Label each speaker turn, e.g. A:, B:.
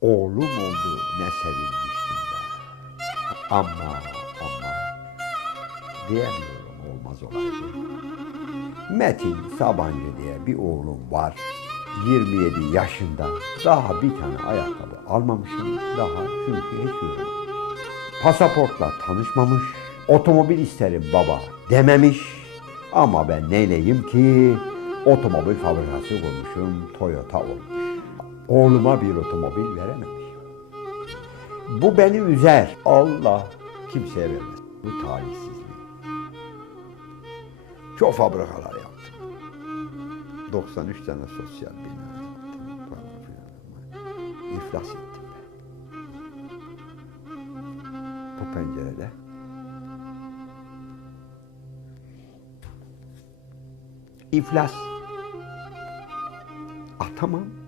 A: Oğlum oldu ne sevinmiştim ben. Ama ama diyemiyorum olmaz olaydı. Metin Sabancı diye bir oğlum var. 27 yaşında. Daha bir tane ayakkabı almamışım. Daha çünkü hiç yürümemiş. Pasaportla tanışmamış. Otomobil isterim baba dememiş. Ama ben neyleyim ki otomobil fabrikası kurmuşum. Toyota olmuş. Oğluma bir otomobil verememiş. Bu beni üzer. Allah kimseye vermez. Bu talihsizlik. Çok fabrikalar yaptım. 93 tane sosyal bina yaptım. Falan filan. İflas ettim ben. Bu pencerede İflas. Ah tamam.